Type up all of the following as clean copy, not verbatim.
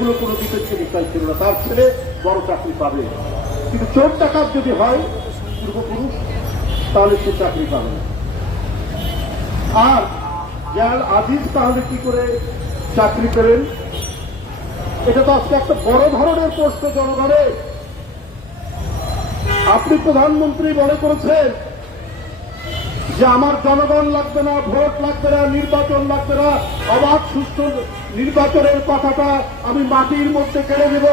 এগুলো কোনো বিতর্কের বিষয় ছিল না। তার ছেলে বড় চাকরি পাবে, কিন্তু চোর ডাকাত যদি হয় পূর্বপুরুষ, তাহলে সে চাকরি পাবে না। আর জেনারেল আজিজ তাহলে কি করে চাকরি পেলেন? এটা তো আজকে একটা বড় ধরনের প্রশ্ন জনগণের। আপনি প্রধানমন্ত্রী মনে করেছেন যে আমার জনগণ লাগবে না, ভোট লাগবে না, নির্বাচন লাগবে না, অবাধ সুষ্ঠু নির্বাচনের কথাটা আমি মাটির মধ্যে কেড়ে দেব,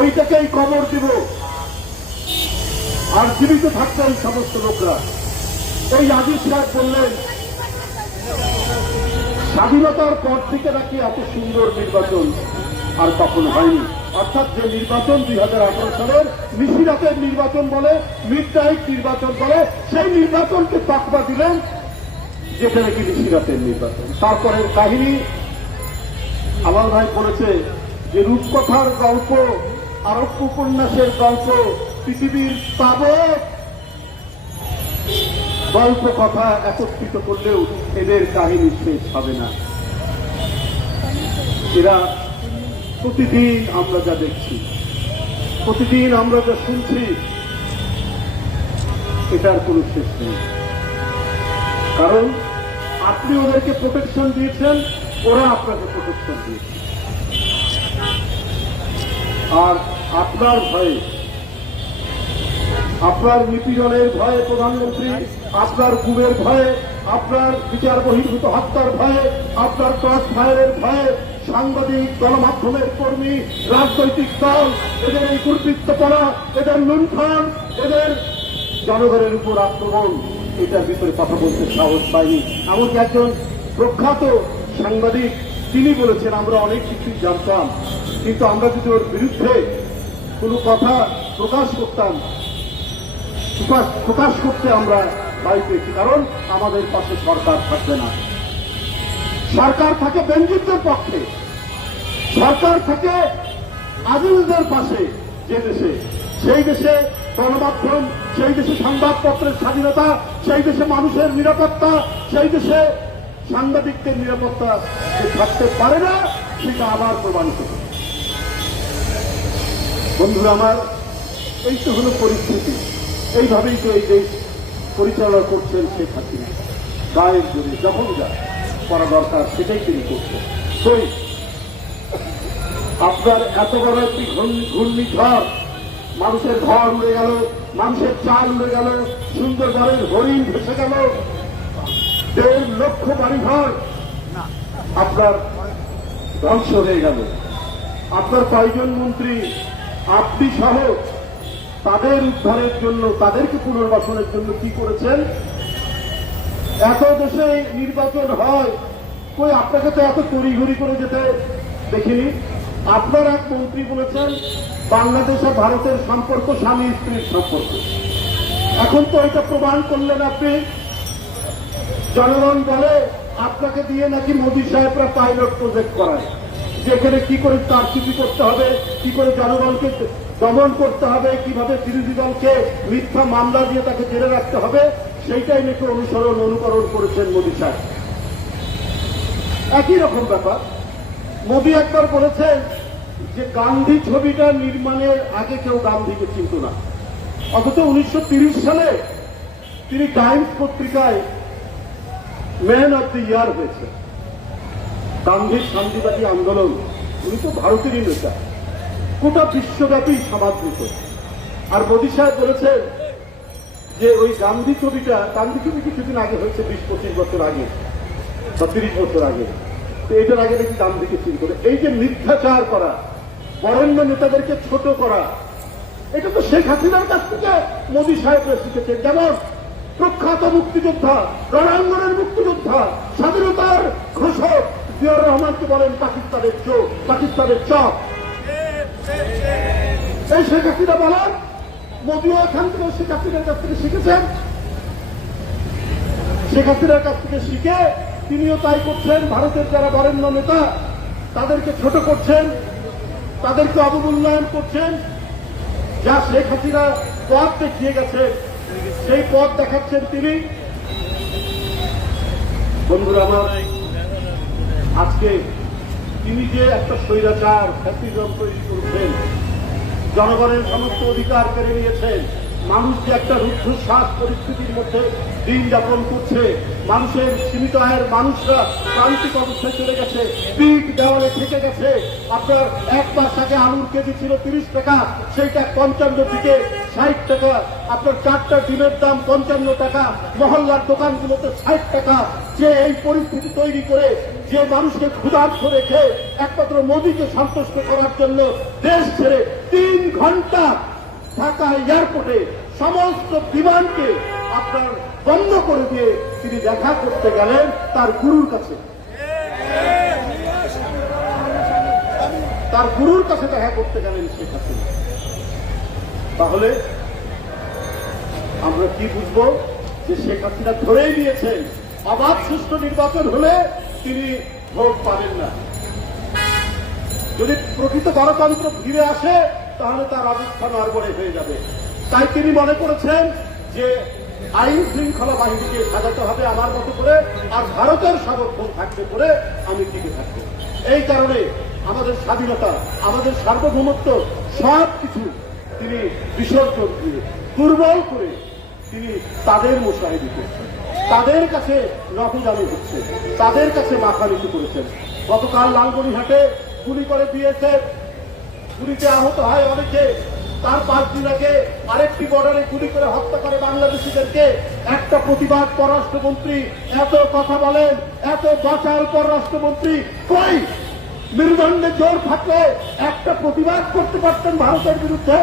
ওইটাকেই কবর দিব, আর জীবিত থাকবে এই সমস্ত লোকরা। এই আজিজ সাহেব বললেন স্বাধীনতার পর থেকে নাকি এত সুন্দর নির্বাচন আর কখনো হয়নি। অর্থাৎ যে নির্বাচন 2018 সালের নিশিরাতের নির্বাচন বলে, মিডনাইট নির্বাচন বলে, সেই নির্বাচনকে তকমা দিলেন যেটা নাকি নিশিরাতের নির্বাচন। তারপরের কাহিনী আমার ভাই বলেছে যে রূপকথার গল্প, আরব্য উপন্যাসের গল্প, পৃথিবীর তাবৎ গল্প কথা একত্রিত করলেও এদের কাহিনী শেষ হবে না। এরা প্রতিদিন আমরা যা দেখছি, প্রতিদিন আমরা যা শুনছি, এটার কোনো শেষ নেই। কারণ আপনি ওদেরকে প্রোটেকশন দিয়েছেন, ওরা আপনাকে প্রোটেকশন দিয়েছে। আর আপনার ভয়ে, আপনার নিপীড়নের ভয়ে প্রধানমন্ত্রী, আপনার গুমের ভয়ে, আপনার বিচার বহির্ভূত হত্যার ভয়ে, আপনার ক্রস ফায়ারের ভয়ে সাংবাদিক, গণমাধ্যমের কর্মী, রাজনৈতিক দল, এদের এই দুর্বৃত্তপনা, এদের লুণ্ঠন, এদের জনগণের উপর আক্রমণ, এটার ভিতরে কথা বলতে সাহস পায়নি। এমনকি একজন প্রখ্যাত সাংবাদিক তিনি বলেছেন আমরা অনেক কিছুই জানতাম, কিন্তু আমরা যদি ওর বিরুদ্ধে কোনো কথা প্রকাশ করতে আমরা ভয় পেয়েছি, কারণ আমাদের পাশে সরকার থাকবে না। সরকার থাকে বেনজিরদের পক্ষে, সরকার থাকে আজিজদের পাশে। যে দেশে, সেই দেশে গণমাধ্যম, সেই দেশে সংবাদপত্রের স্বাধীনতা, সেই দেশে মানুষের নিরাপত্তা, সেই দেশে সাংবাদিকদের নিরাপত্তা যে থাকতে পারে না, সেটা আবার প্রমাণিত। বন্ধুরা আমার, এই তো হল পরিস্থিতি। এইভাবেই তো এই দেশ পরিচালনা করছেন শেখ হাসিনা। গায়ের জোরে যখন যা করা দরকার সেটাই তিনি করছেন। কই আপনার এত বড় একটি ঘূর্ণিঝড়, মানুষের ঘর উড়ে গেল, মানুষের চাল উড়ে গেল, সুন্দরবনের হরিণ ভেসে গেল, 1.5 লক্ষ বাড়িঘর আপনার ধ্বংস হয়ে গেল। আপনার কয়জন মন্ত্রী, আপনি সহ, তাদের উদ্ধারের জন্য, তাদেরকে পুনর্বাসনের জন্য কি করেছেন? এত দেশে নির্বাচন হয়, কই আপনাকে তো এত তড়িঘড়ি করে যেতে দেখিনি। আপনার এক মন্ত্রী বলেছেন বাংলাদেশ আর ভারতের সম্পর্ক স্বামী স্ত্রীর সম্পর্ক। এখন তো এটা প্রমাণ করলেন আপনি। জনগণ বলে আপনাকে দিয়ে নাকি মোদী সাহেবরা পাইলট প্রজেক্ট করায়, যেখানে কি করে চার্জশিট করতে হবে, কি করে জনগণকে দমন করতে হবে, কিভাবে বিরোধী দলকে মিথ্যা মামলা দিয়ে তাকে জেলে রাখতে হবে, সেইটাই নাকি অনুকরণ করেছেন মোদী সাহেব। একই রকম ব্যাপার। মোদী একবার বলেছেন যে গান্ধী ছবিটা নির্মাণের আগে কেউ গান্ধীকে চিনত না, অথচ 1930 সালে তিনি টাইমস পত্রিকায় ম্যান অব দ্য ইয়ার হয়েছে। গান্ধীর শান্তিবাদী আন্দোলন, উনি তো ভারতেরই নেতা, গোটা বিশ্বব্যাপী সমাদৃত। আর মোদী সাহেব বলেছেন যে ওই গান্ধী ছবি কিছুদিন আগে হয়েছে, 20-25 বছর আগে বা 30 বছর আগে, তো এটার আগে নাকি গান্ধীকে চিন্তা করে। এই যে মিথ্যাচার করা, বরেণ্য নেতাদেরকে ছোট করা, এটা তো শেখ হাসিনার কাছ থেকে মোদী সাহেবরা শিখেছেন। যেমন প্রখ্যাত মুক্তিযোদ্ধা, রণাঙ্গনের মুক্তিযোদ্ধা, স্বাধীনতার ঘোষক জিয়াউর রহমানকে বলেন পাকিস্তানের চোখ, পাকিস্তানের চক। এই শেখ হাসিনা বলেন, মোদীও এখান থেকে শেখ হাসিনার কাছ থেকে শিখেছেন। শেখ হাসিনার কাছ থেকে শিখে তিনিও তাই করছেন। ভারতের যারা বরেণ্য নেতা তাদেরকে ছোট করছেন, তাদেরকে অবমূল্যায়ন করছেন। যা শেখ হাসিনা পথ দেখিয়ে গেছে, সেই পথ দেখাচ্ছেন তিনি। বন্ধুরা আমার, আজকে তিনি যে একটা স্বৈরাচার ফ্যাসিজম তৈরি করেছেন, জনগণের সমস্ত অধিকার কেড়ে নিয়েছেন, মানুষ যে একটা রুদ্ধশ্বাস পরিস্থিতির মধ্যে দিন যাপন করছে, মানুষের সীমিত আয়ের মানুষরা প্রান্তিক অবস্থায় চলে গেছে, পিঠ দেওয়ালে থেকে গেছে। আপনার এক মাস আগে আলুর কেজি ছিল 30 টাকা, সেইটা 55 থেকে 60 টাকা। আপনার 4টা ডিমের দাম 55 টাকা, মহল্লার দোকানগুলোতে 60 টাকা। যে এই পরিস্থিতি তৈরি করে যে মানুষকে ক্ষুধার্ত রেখে একমাত্র মোদীকে সন্তুষ্ট করার জন্য দেশ ছেড়ে 3 ঘন্টা ঢাকা এয়ারপোর্টে সমস্ত বিমানকে আপনার বন্ধ করে দিয়ে তিনি দেখা করতে গেলেন তার গুরুর কাছে। তার গুরুর কাছে দেখা করতে গেলেন শেখ হাসিনা। তাহলে আমরা কি বুঝবো? যে শেখ হাসিনা ধরেই নিয়েছেন অবাধ সুষ্ঠু নির্বাচন হলে তিনি ভোট পাবেন না। যদি প্রকৃত গণতন্ত্র ফিরে আসে তাহলে তার অবস্থা নড়বড়ে হয়ে যাবে। তাই তিনি মনে করেছেন যে আইন শৃঙ্খলা বাহিনীকে সাজাতে হবে আমার মতো করে, আর ভারতের সমর্থন থাকতে করে আমি টিকে থাকবো। এই কারণে আমাদের স্বাধীনতা, আমাদের সার্বভৌমত্ব সবকিছু তিনি বিসর্জন দিয়ে দুর্বল করে তিনি তাদের মোশাহিদি করছেন, তাদের কাছে নফুজানি হচ্ছে, তাদের কাছে মাথা নিচু করেছেন। গতকাল লালমনিরহাটে গুলি করে দিয়েছে, গুলিতে আহত হয় অনেকে। তার 5 দিন আগে আরেকটি বর্ডারে গুলি করে হত্যা করে বাংলাদেশিদেরকে। একটা প্রতিবাদ পররাষ্ট্রমন্ত্রী এত কথা বলেন, এত বাঁচাল পররাষ্ট্রমন্ত্রী কই? মেরুদণ্ডে জোর থাকলে একটা প্রতিবাদ করতে পারতেন ভারতের বিরুদ্ধে।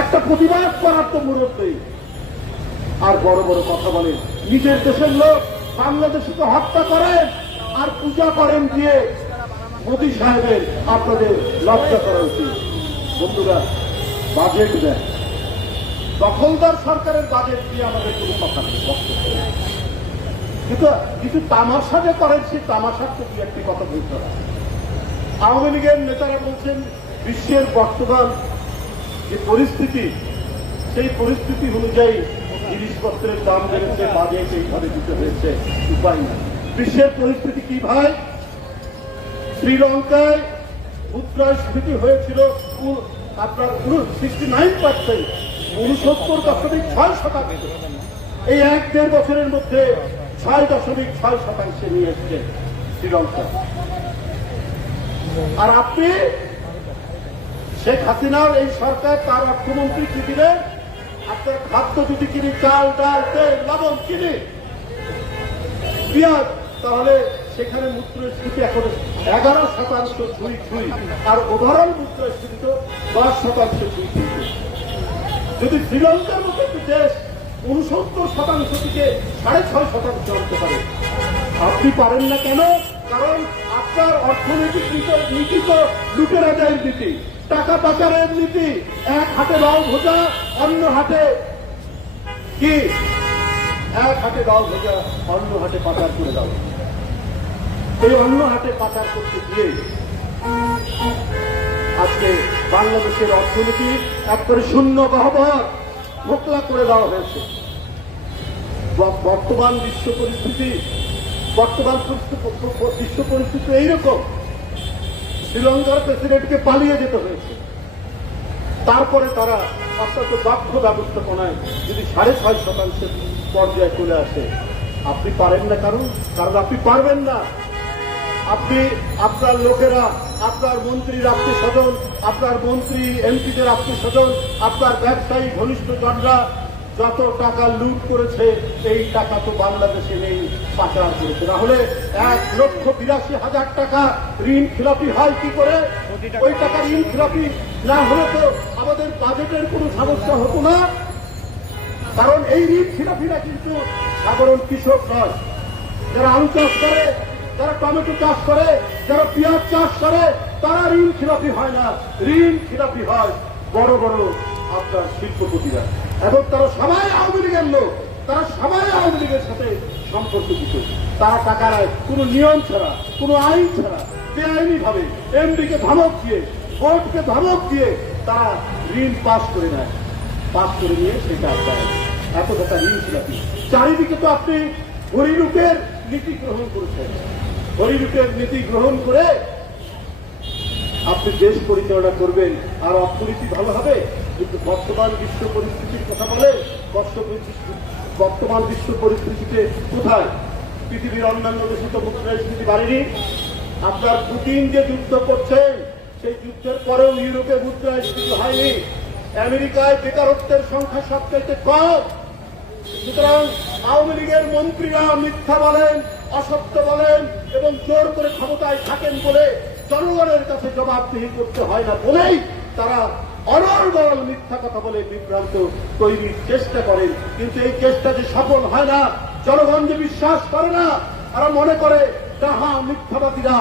একটা প্রতিবাদ করার তো মুরব্বী। আর বড় বড় কথা বলেন, নিজের দেশের লোক বাংলাদেশকে হত্যা করেন আর পূজা করেন দিয়ে। মোদী সাহেবের আপনাদের লজ্জা করা উচিত। বন্ধুরা, বাজেট দেন, দখলদার সরকারের বাজেট দিয়ে আমাদের কোনো কথা নেই, বক্তব্য নেই। কিন্তু কিছু তামাশা যে করেন, সেই তামাশার তো দু একটি কথা বলতে হবে। আওয়ামী লীগের নেতারা বলছেন বিশ্বের বর্তমান যে পরিস্থিতি, সেই পরিস্থিতি অনুযায়ী জিনিসপত্রের দাম বেড়েছে, বাজেট এইভাবে দিতে হয়েছে, উপায় না। বিশ্বের পরিস্থিতি কি ভাই? শ্রীলঙ্কায় মুদ্রাস্ফীতি হয়েছিল আপনার 69%, 69.6%। এই 1-1.5 বছরের মধ্যে 6.6% নিয়ে এসছে শ্রীলঙ্কা। আর আপনি শেখ হাসিনার এই সরকার, তার অর্থমন্ত্রী কি দিলেন? আপনার খাদ্য যদি কিনি, চাল, ডাল, তেল, লবণ কিনি, পেঁয়াজ, তাহলে সেখানে মুদ্রাস্ফীতি এখন 11% ছুঁই, আর ওভারঅল মুদ্রাস্ফীতি তো 10% ছুঁই। যদি শ্রীলঙ্কার মতো একটি দেশ 69% থেকে 6.5% আনতে পারে, আপনি পারেন না কেন? কারণ আপনার অর্থনৈতিক নীতি তো লুটেরাদের নীতি, টাকা পাচারের নীতি। এক হাতে লাউ ভোজা, অন্য হাতে কি? এক হাতে লাউ ভোজা, অন্য হাতে পাচার করে দাও। এই অন্য হাতে পাচার করতে গিয়ে আজকে বাংলাদেশের অর্থনীতি একবারে শূন্য গহ্বর মোকলা করে দেওয়া হয়েছে। বর্তমান বিশ্ব পরিস্থিতি এইরকম। শ্রীলঙ্কার প্রেসিডেন্টকে পালিয়ে যেতে হয়েছে। তারপরে তারা অত্যন্ত দক্ষ ব্যবস্থাপনায় যদি 6.5% পর্যায়ে চলে আসে। আপনি পারেন না, কারণ আপনি পারবেন না। আপনি, আপনার লোকেরা, আপনার মন্ত্রীর আত্মীয় স্বজন, আপনার মন্ত্রী এমপিদের আত্মীয় স্বজন, আপনার ব্যবসায়ী ঘনিষ্ঠ জনরা যত টাকা লুট করেছে, এই টাকা তো বাংলাদেশে নেই, পাচার করেছে। তাহলে 1,82,000 টাকা ঋণ খিলাপি হয় কি করে? ওই টাকা ঋণ খিলাপি না হলে তো আমাদের বাজেটের কোনো সমস্যা হতো না। কারণ এই ঋণ খিলাপিরা কিন্তু সাধারণ কৃষক নয়। যারা আলু চাষ করে, যারা টমেটো চাষ করে, যারা পেঁয়াজ চাষ করে, তারা ঋণ খিলাপি হয় না। ঋণ খিলাপি হয় বড় বড় আপনার শিল্পপতিরা, এবং তারা সবাই আওয়ামী লীগের লোক, তারা সবাই আওয়ামী লীগের সাথে সম্পর্কিত। তারা টাকা নেয় কোনো নিয়ম ছাড়া, কোনো আইন ছাড়া, বেআইনি ভাবে এমডিকে ধমক দিয়ে, বোর্ডকে ধমক দিয়ে তারা ঋণ পাস করে নেয়। পাস করে নিয়ে সেটা আপনার এত টাকা ঋণ খিলাপি। চারিদিকে তো আপনি গরিলুকের নীতি গ্রহণ করেছেন। হরিলুটের নীতি গ্রহণ করে আপনি দেশ পরিচালনা করবেন আর অর্থনীতি ভালো হবে। কিন্তু বর্তমান বিশ্ব পরিস্থিতির কথা বলে, বর্তমান বিশ্ব পরিস্থিতিতে কোথায়? পৃথিবীর অন্যান্য দেশে তো মুদ্রাস্ফীতি বাড়েনি। আপনার পুতিন যে যুদ্ধ করছেন, সেই যুদ্ধের পরেও ইউরোপে মুদ্রাস্ফীতি হয়নি। আমেরিকায় বেকারত্বের সংখ্যা সবচাইতে কম। সুতরাং আওয়ামী লীগের মন্ত্রীরা মিথ্যা বলেন, অসত্য বলেন এবং জোর করে ক্ষমতায় থাকেন বলে জনগণের কাছে জবাবদিহি করতে হয় না বলেই তারা অনর্গল মিথ্যা কথা বলে বিভ্রান্ত তৈরির চেষ্টা করেন। কিন্তু এই চেষ্টা যে সফল হয় না, জনগণ যে বিশ্বাস করে না, তারা মনে করে যাহা মিথ্যাবাদীরা